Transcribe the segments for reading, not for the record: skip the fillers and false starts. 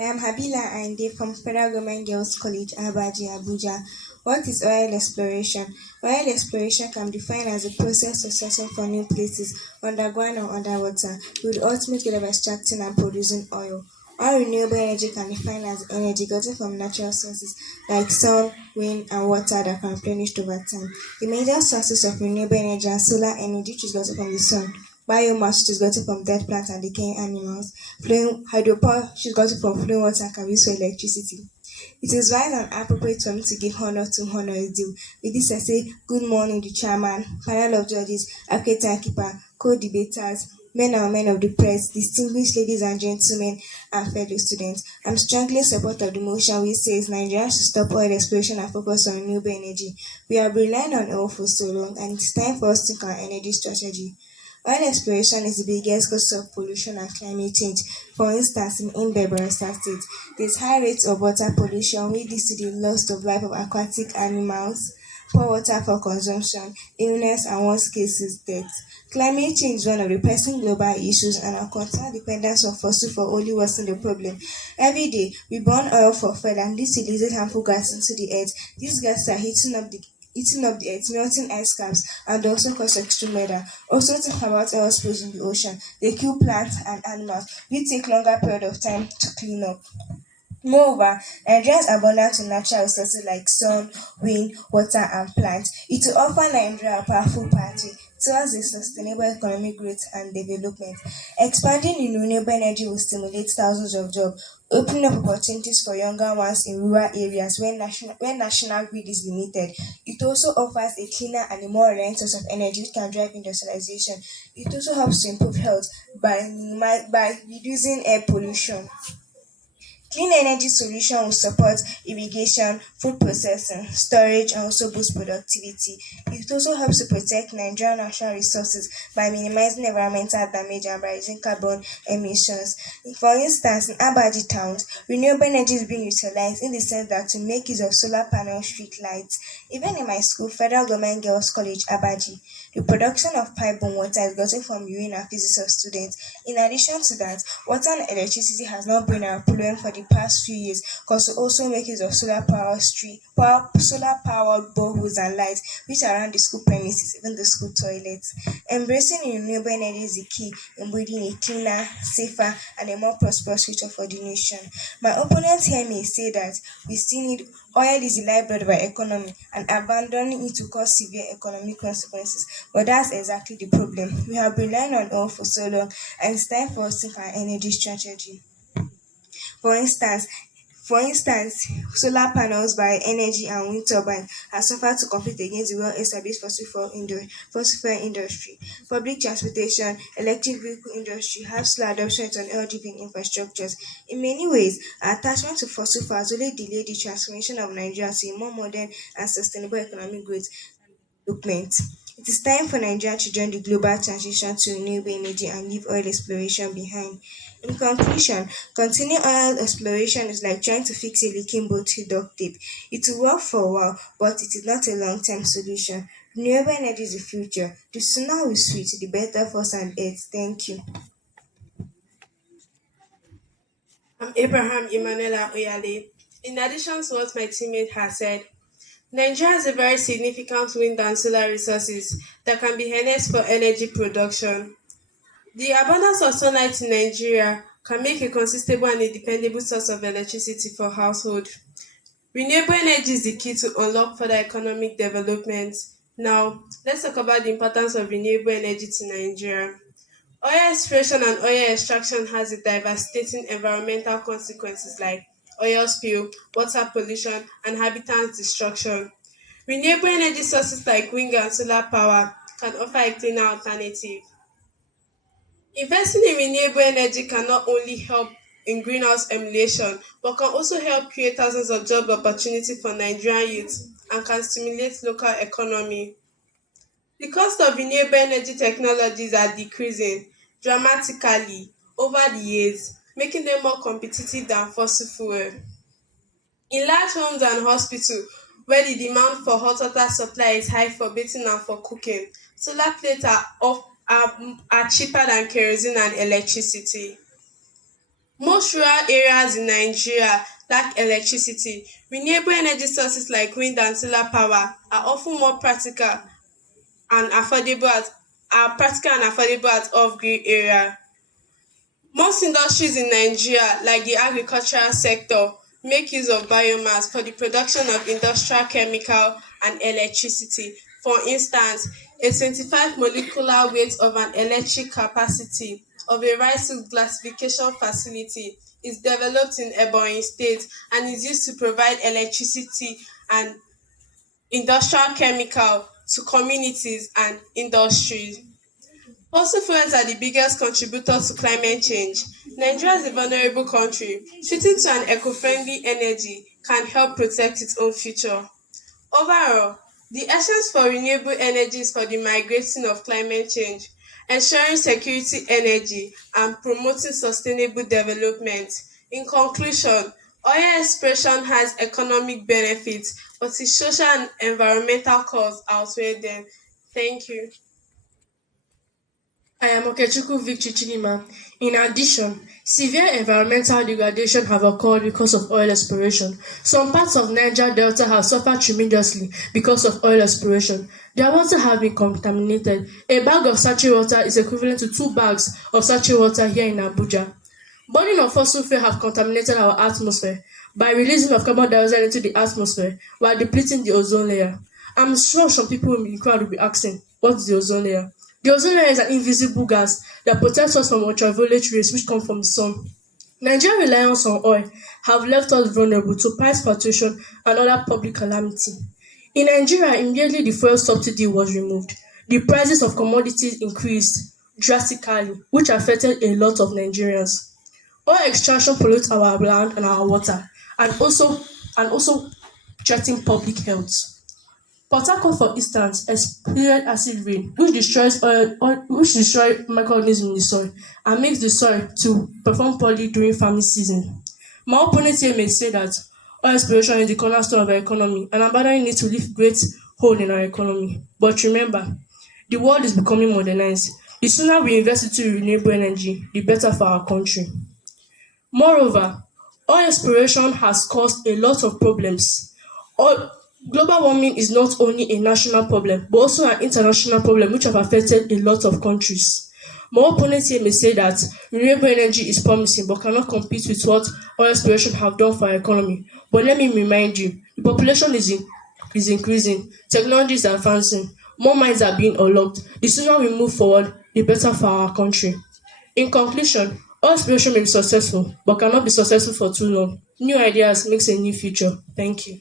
I am Habila Ainde from Federal Government Girls College, Abaji, Abuja. What is oil exploration? Oil exploration can be defined as the process of searching for new places, underground or underwater, with the ultimate goal of extracting and producing oil. All renewable energy can be defined as energy gotten from natural sources like sun, wind, and water that can be replenished over time. The major sources of renewable energy are solar energy, which is gotten from the sun, biomass, which is gotten from dead plants and decaying animals, flowing hydropower, which is gotten from flowing water and can be used for electricity. It is wise and appropriate for me to give honor to honor is due. With this, I say good morning, the chairman, panel of judges, advocate and keeper, co-debaters, men and women of the press, distinguished ladies and gentlemen, and fellow students. I'm strongly in support of the motion which says Nigeria should stop oil exploration and focus on renewable energy. We have relied on oil for so long, and it's time for us to think our energy strategy. Oil exploration is the biggest cause of pollution and climate change. For instance, in Imbe, Barista State, there's high rates of water pollution, which leads to the loss of life of aquatic animals, poor water for consumption, illness, and worst cases, death. Climate change is one of the pressing global issues, and our continued dependence on fossil fuel only worsen the problem. Every day, we burn oil for fuel, and this releases harmful gas into the earth. These gases are heating up the earth, melting ice caps, and also cause extreme weather. Also, think about oil spills in the ocean. They kill plants and animals. We take longer period of time to clean up. Moreover, Nigeria's abundance in natural resources like sun, wind, water, and plants. It will offer Nigeria a powerful pathway towards a sustainable economic growth and development. Expanding in renewable energy will stimulate thousands of jobs, opening up opportunities for younger ones in rural areas where national grid is limited. It also offers a cleaner and a more reliable source of energy which can drive industrialization. It also helps to improve health by reducing air pollution. Clean energy solution will support irrigation, food processing, storage, and also boost productivity. It also helps to protect Nigerian natural resources by minimizing environmental damage and by reducing carbon emissions. For instance, in Abaji towns, renewable energy is being utilized in the sense that to make use of solar panel street lights. Even in my school, Federal Government Girls College, Abaji, the production of pipe-borne water is gotten from urine and feces of students. In addition to that, water and electricity has not been our problem for the past few years because we also make use of solar powered boreholes and lights which are around the school premises, even the school toilets. Embracing renewable energy is the key in building a cleaner, safer, and a more prosperous future for the nation. My opponents here may say that we still need oil is the lifeblood of our economy, and abandoning it will cause severe economic consequences. But that's exactly the problem. We have been relying on oil for so long, and it's time for us to think our energy strategy. For instance, for instance, solar panels by energy and wind turbines have suffered to compete against the well-established fossil fuel industry. Public transportation, electric vehicle industry have slow adoption on oil-driven infrastructures. In many ways, our attachment to fossil fuels only delay the transformation of Nigeria to a more modern and sustainable economic growth development. It is time for Nigeria to join the global transition to renewable energy and leave oil exploration behind. In conclusion, continuing oil exploration is like trying to fix a leaking boat with duct tape. It will work for a while, but it is not a long term solution. Renewable energy is the future. The sooner we switch, the better for us and earth. Thank you. I'm Abraham Emanuela Oyale. In addition to what my teammate has said, Nigeria has a very significant wind and solar resources that can be harnessed for energy production. The abundance of sunlight in Nigeria can make a consistent and a dependable source of electricity for households. Renewable energy is the key to unlock further economic development. Now, let's talk about the importance of renewable energy to Nigeria. Oil exploration and oil extraction has a devastating environmental consequences like oil spill, water pollution, and habitat destruction. Renewable energy sources like wind and solar power can offer a cleaner alternative. Investing in renewable energy can not only help in greenhouse emulation, but can also help create thousands of job opportunities for Nigerian youth and can stimulate local economy. The cost of renewable energy technologies are decreasing dramatically over the years, making them more competitive than fossil fuel. In large homes and hospitals, where the demand for hot water supply is high for bathing and for cooking, solar plates are cheaper than kerosene and electricity. Most rural areas in Nigeria lack electricity. Renewable energy sources like wind and solar power are often more and affordable at practical and affordable at off-grid area. Most industries in Nigeria, like the agricultural sector, make use of biomass for the production of industrial chemical and electricity. For instance, a 25 molecular weight of an electric capacity of a rice gasification facility is developed in Ebonyi State and is used to provide electricity and industrial chemical to communities and industries. Fossil fuels are the biggest contributor to climate change. Nigeria is a vulnerable country. Switching to an eco-friendly energy can help protect its own future. Overall, the essence for renewable energy is for the migrating of climate change, ensuring security energy, and promoting sustainable development. In conclusion, oil exploration has economic benefits, but its social and environmental costs outweigh them. Thank you. I am Okechukwu Victory Chidima. In addition, severe environmental degradation have occurred because of oil exploration. Some parts of Niger Delta have suffered tremendously because of oil exploration. Their water have been contaminated. A bag of sachet water is equivalent to 2 bags of sachet water here in Abuja. Burning of fossil fuel have contaminated our atmosphere by releasing of carbon dioxide into the atmosphere while depleting the ozone layer. I'm sure some people in the crowd will be asking, what is the ozone layer? The ozone layer is an invisible gas that protects us from ultraviolet rays which come from the sun. Nigeria's reliance on oil have left us vulnerable to price fluctuation and other public calamity. In Nigeria, immediately the fuel subsidy was removed, the prices of commodities increased drastically, which affected a lot of Nigerians. Oil extraction pollutes our land and our water, and also threaten public health. Port Harcourt, for instance, experienced acid rain, which destroy microorganisms in the soil and makes the soil to perform poorly during farming season. My opponents here may say that oil exploration is the cornerstone of our economy and abandoning it to leave great hole in our economy. But remember, the world is becoming modernized. The sooner we invest into renewable energy, the better for our country. Moreover, oil exploration has caused a lot of problems. Oil, global warming is not only a national problem but also an international problem which have affected a lot of countries. My opponents here may say that renewable energy is promising but cannot compete with what oil exploration have done for our economy. But let me remind you, the population is increasing, technology is advancing, more mines are being unlocked. The sooner we move forward, the better for our country. In conclusion, all exploration may be successful but cannot be successful for too long. New ideas makes a new future. Thank you.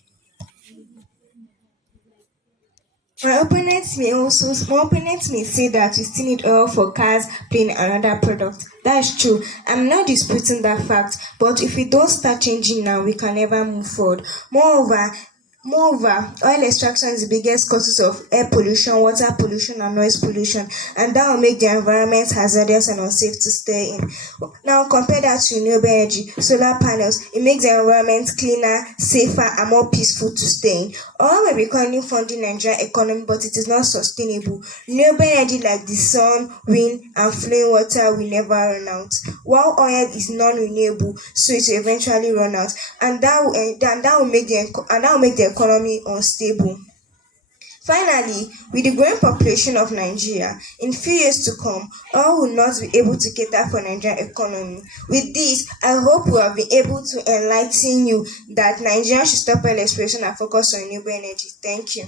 My opponents may say that we still need oil for cars, plane, and other products. That's true. I'm not disputing that fact, but if we don't start changing now, we can never move forward. Moreover, oil extraction is the biggest causes of air pollution, water pollution, and noise pollution, and that will make the environment hazardous and unsafe to stay in. Now, compare that to renewable energy, solar panels. It makes the environment cleaner, safer, and more peaceful to stay in. Oil may be currently funding Nigerian economy, but it is not sustainable. Renewable energy like the sun, wind, and flowing water will never run out. While oil is non-renewable, so it will eventually run out, and that will make the economy unstable. Finally, with the growing population of Nigeria, in few years to come, all will not be able to cater for Nigerian economy. With this, I hope we have been able to enlighten you that Nigeria should stop oil exploration and focus on renewable energy. Thank you.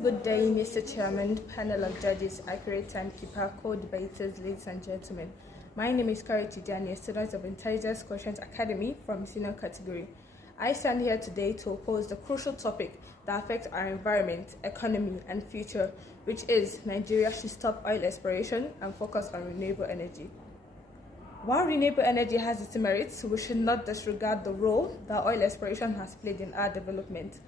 Good day, Mr. Chairman, panel of judges, accurate timekeeper, co-debaters, ladies and gentlemen. My name is Kari Tijani, a student of Intelligence Quotient Academy from senior category. I stand here today to oppose the crucial topic that affects our environment, economy, and future, which is Nigeria should stop oil exploration and focus on renewable energy. While renewable energy has its merits, we should not disregard the role that oil exploration has played in our development.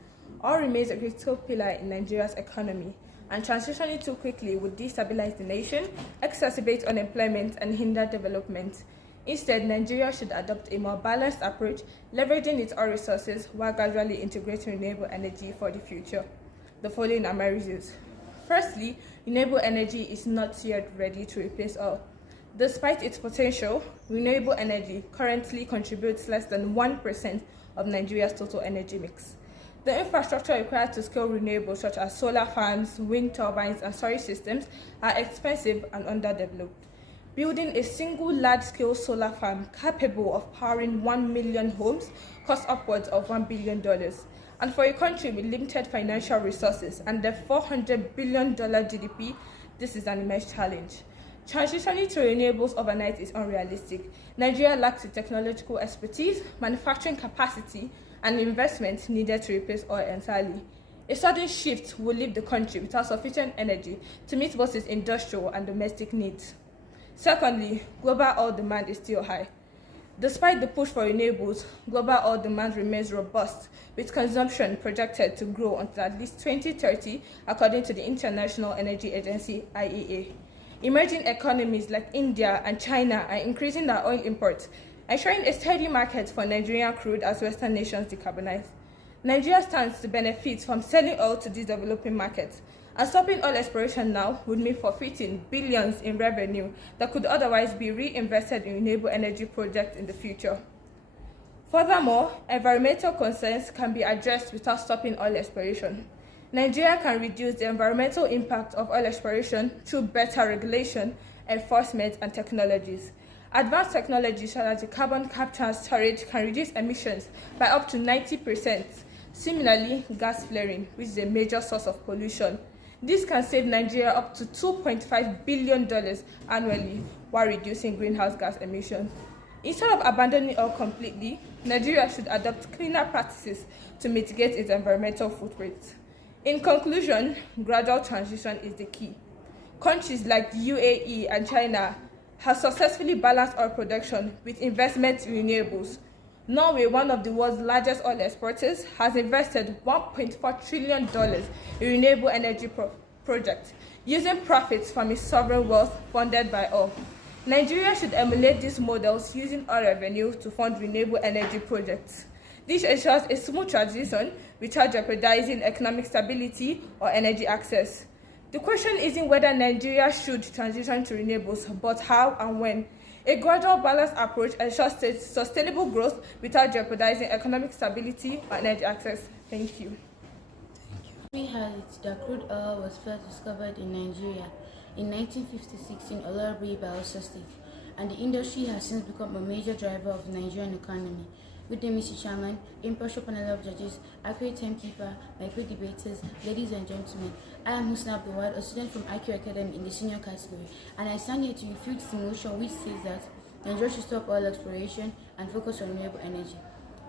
Oil remains a critical pillar in Nigeria's economy, and transitioning too quickly would destabilize the nation, exacerbate unemployment, and hinder development. Instead, Nigeria should adopt a more balanced approach, leveraging its oil resources while gradually integrating renewable energy for the future. The following are my reasons. Firstly, renewable energy is not yet ready to replace oil. Despite its potential, renewable energy currently contributes less than 1% of Nigeria's total energy mix. The infrastructure required to scale renewables, such as solar farms, wind turbines, and storage systems, are expensive and underdeveloped. Building a single large-scale solar farm capable of powering 1 million homes costs upwards of $1 billion. And for a country with limited financial resources and the $400 billion GDP, this is an immense challenge. Transitioning to renewables overnight is unrealistic. Nigeria lacks the technological expertise, manufacturing capacity, and investment needed to replace oil entirely. A sudden shift will leave the country without sufficient energy to meet both its industrial and domestic needs. Secondly, global oil demand is still high. Despite the push for renewables, global oil demand remains robust, with consumption projected to grow until at least 2030, according to the International Energy Agency (IEA). Emerging economies like India and China are increasing their oil imports, ensuring a steady market for Nigerian crude as Western nations decarbonize. Nigeria stands to benefit from selling oil to these developing markets, and stopping oil exploration now would mean forfeiting billions in revenue that could otherwise be reinvested in renewable energy projects in the future. Furthermore, environmental concerns can be addressed without stopping oil exploration. Nigeria can reduce the environmental impact of oil exploration through better regulation, enforcement, and technologies. Advanced technologies such as the carbon capture and storage can reduce emissions by up to 90%. Similarly, gas flaring, which is a major source of pollution. This can save Nigeria up to $2.5 billion annually while reducing greenhouse gas emissions. Instead of abandoning oil completely, Nigeria should adopt cleaner practices to mitigate its environmental footprint. In conclusion, gradual transition is the key. Countries like UAE and China have successfully balanced oil production with investment in renewables. Norway, one of the world's largest oil exporters, has invested $1.4 trillion in renewable energy projects, using profits from its sovereign wealth funded by oil. Nigeria should emulate these models using oil revenue to fund renewable energy projects. This ensures a smooth transition without jeopardizing economic stability or energy access. The question isn't whether Nigeria should transition to renewables, but how and when. A gradual, balanced approach ensures sustainable growth without jeopardizing economic stability or energy access. Thank you. History has it that crude oil was first discovered in Nigeria in 1956 in Olorbi, Bayelsa State, and the industry has since become a major driver of the Nigerian economy. Good day, Mr. Chairman, impartial panel of judges, accurate timekeeper, my co-debaters, ladies and gentlemen. I am Husna Abdulwad, a student from IQ Academy in the senior category, and I stand here to refute the motion which says that Nigeria should stop oil exploration and focus on renewable energy.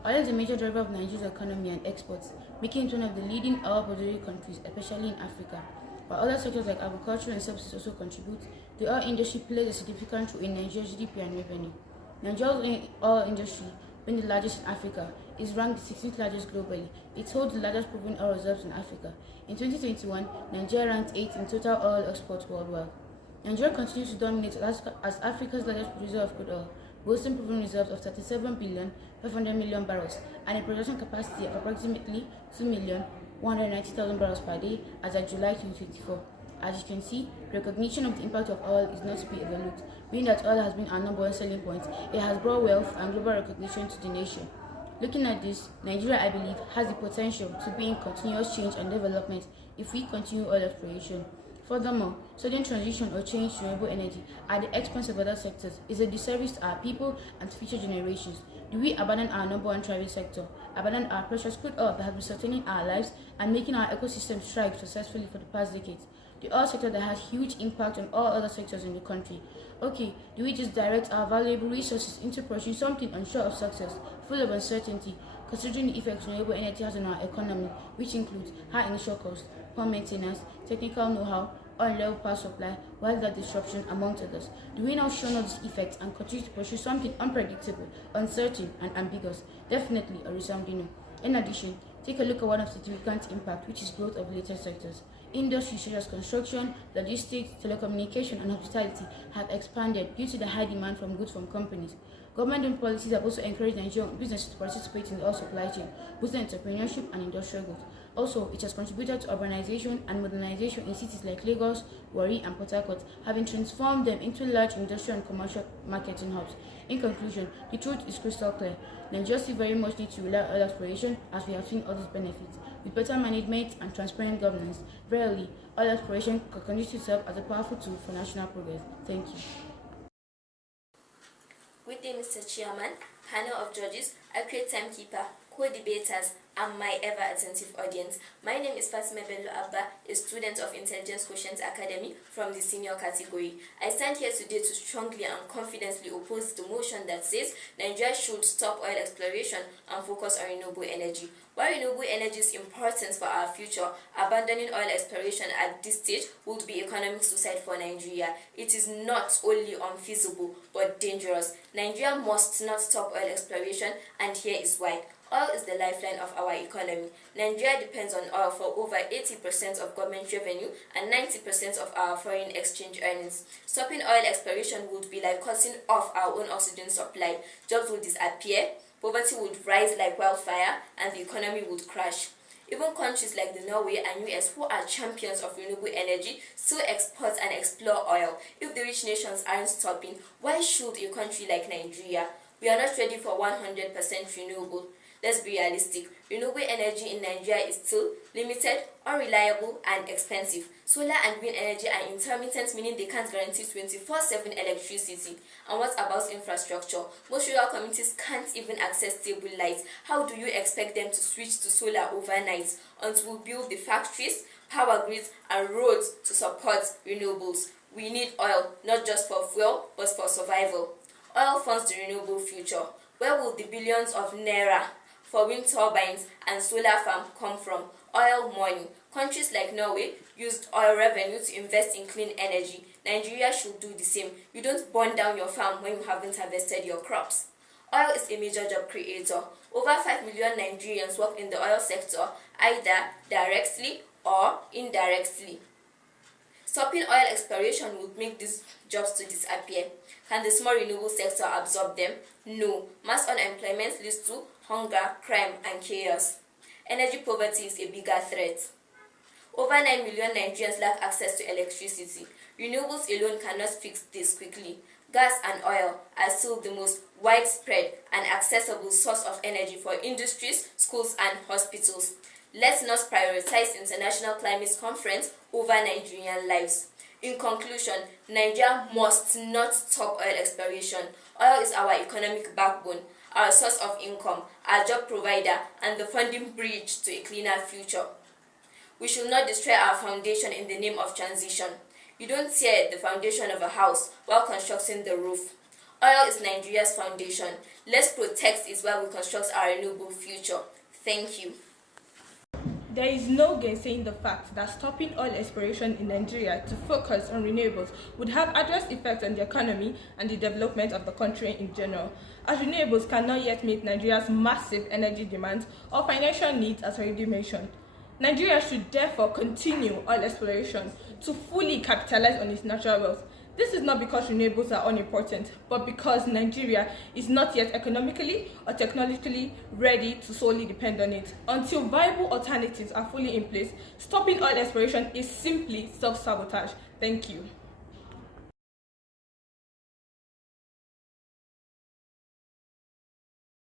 Oil is a major driver of Nigeria's economy and exports, making it one of the leading oil-producing countries, especially in Africa. While other sectors like agriculture and services also contribute, the oil industry plays a significant role in Nigeria's GDP and revenue. Nigeria's oil industry, being the largest in Africa, is ranked the 16th largest globally. It holds the largest proven oil reserves in Africa. In 2021, Nigeria ranked 8th in total oil exports worldwide. Nigeria continues to dominate as Africa's largest producer of crude oil, boasting proven reserves of 37,500,000,000 barrels and a production capacity of approximately 2,190,000 barrels per day as of July 2024. As you can see, recognition of the impact of oil is not to be overlooked. Being that oil has been our number one selling point, it has brought wealth and global recognition to the nation. Looking at this, Nigeria, I believe, has the potential to be in continuous change and development if we continue oil exploration. Furthermore, sudden transition or change to renewable energy at the expense of other sectors is a disservice to our people and to future generations. Do we abandon our number one thriving sector, abandon our precious crude oil that has been sustaining our lives and making our ecosystem thrive successfully for the past decades? The oil sector that has huge impact on all other sectors in the country. Okay, do we just direct our valuable resources into pursuing something unsure of success, full of uncertainty, considering the effects renewable energy has on our economy, which includes high initial costs, poor maintenance, technical know-how, unlevel power supply, wildlife disruption, among others? Do we now shun all these effects and continue to pursue something unpredictable, uncertain, and ambiguous? Definitely a resounding no. In addition, take a look at one of the significant impact, which is growth of related sectors. Industries such as construction, logistics, telecommunication, and hospitality have expanded due to the high demand from goods from companies. Government policies have also encouraged Nigerian businesses to participate in the oil supply chain, boosting entrepreneurship and industrial growth. Also, it has contributed to urbanization and modernization in cities like Lagos, Warri, and Port Harcourt, having transformed them into large industrial and commercial marketing hubs. In conclusion, the truth is crystal clear. Nigeria still very much needs to rely on oil exploration, as we have seen all these benefits. With better management and transparent governance, verily, oil exploration can continue to serve as a powerful tool for national progress. Thank you. Good day, Mr. Chairman, panel of judges, accurate timekeeper, co-debaters, and my ever-attentive audience. My name is Fatima Bello Abba, a student of Intelligence Quotient Academy from the senior category. I stand here today to strongly and confidently oppose the motion that says Nigeria should stop oil exploration and focus on renewable energy. While renewable energy is important for our future, abandoning oil exploration at this stage would be economic suicide for Nigeria. It is not only unfeasible, but dangerous. Nigeria must not stop oil exploration, and here is why. Oil is the lifeline of our economy. Nigeria depends on oil for over 80% of government revenue and 90% of our foreign exchange earnings. Stopping oil exploration would be like cutting off our own oxygen supply. Jobs would disappear, poverty would rise like wildfire, and the economy would crash. Even countries like the Norway and US, who are champions of renewable energy, still export and explore oil. If the rich nations aren't stopping, why should a country like Nigeria? We are not ready for 100% renewable. Let's be realistic. Renewable energy in Nigeria is still limited, unreliable, and expensive. Solar and wind energy are intermittent, meaning they can't guarantee 24/7 electricity. And what about infrastructure? Most rural communities can't even access stable light. How do you expect them to switch to solar overnight until we build the factories, power grids, and roads to support renewables? We need oil, not just for fuel, but for survival. Oil funds the renewable future. Where will the billions of naira for wind turbines and solar farms come from? Oil money. Countries like Norway used oil revenue to invest in clean energy. Nigeria should do the same. You don't burn down your farm when you haven't harvested your crops. Oil is a major job creator. Over 5 million Nigerians work in the oil sector, either directly or indirectly. Stopping oil exploration would make these jobs to disappear. Can the small renewable sector absorb them? No. Mass unemployment leads to hunger, crime, and chaos. Energy poverty is a bigger threat. Over 9 million Nigerians lack access to electricity. Renewables alone cannot fix this quickly. Gas and oil are still the most widespread and accessible source of energy for industries, schools, and hospitals. Let's not prioritize International Climate Conference over Nigerian lives. In conclusion, Nigeria must not stop oil exploration. Oil is our economic backbone, our source of income, our job provider, and the funding bridge to a cleaner future. We should not destroy our foundation in the name of transition. You don't tear the foundation of a house while constructing the roof. Oil is Nigeria's foundation. Let's protect it while we construct our renewable future. Thank you. There is no gainsaying the fact that stopping oil exploration in Nigeria to focus on renewables would have adverse effects on the economy and the development of the country in general, as renewables cannot yet meet Nigeria's massive energy demands or financial needs as already mentioned. Nigeria should therefore continue oil exploration to fully capitalize on its natural wealth. This is not because renewables are unimportant, but because Nigeria is not yet economically or technologically ready to solely depend on it. Until viable alternatives are fully in place, stopping oil exploration is simply self-sabotage. Thank you.